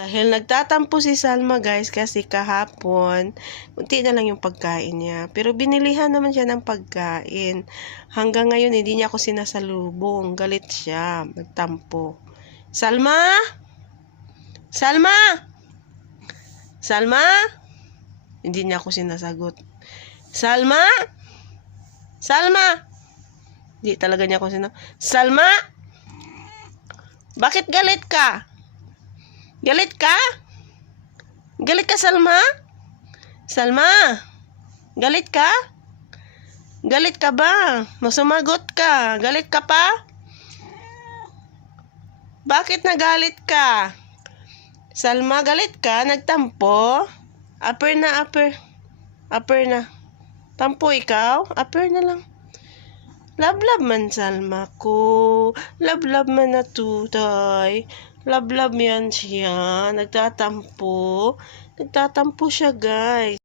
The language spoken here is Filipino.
Dahil nagtatampo si Salma guys kasi kahapon, unti na lang yung pagkain niya. Pero binilihan naman siya ng pagkain. Hanggang ngayon hindi niya ako sinasalubong. Galit siya, magtampo. Salma? Salma? Salma? Hindi niya ako sinasagot. Salma? Salma? Hindi talaga niya ako sinasagot. Salma? Bakit galit ka? Galit ka? Galit ka, Salma? Salma? Galit ka? Galit ka ba? Masumagot ka. Galit ka pa? Bakit nagalit ka? Salma, galit ka? Nagtampo? Upper na, upper. Upper na. Tampo ikaw? Upper na lang. Love-love man, Salma ko. Love-love man na tutay. Love-love yan siya. Nagtatampo. Nagtatampo siya, guys.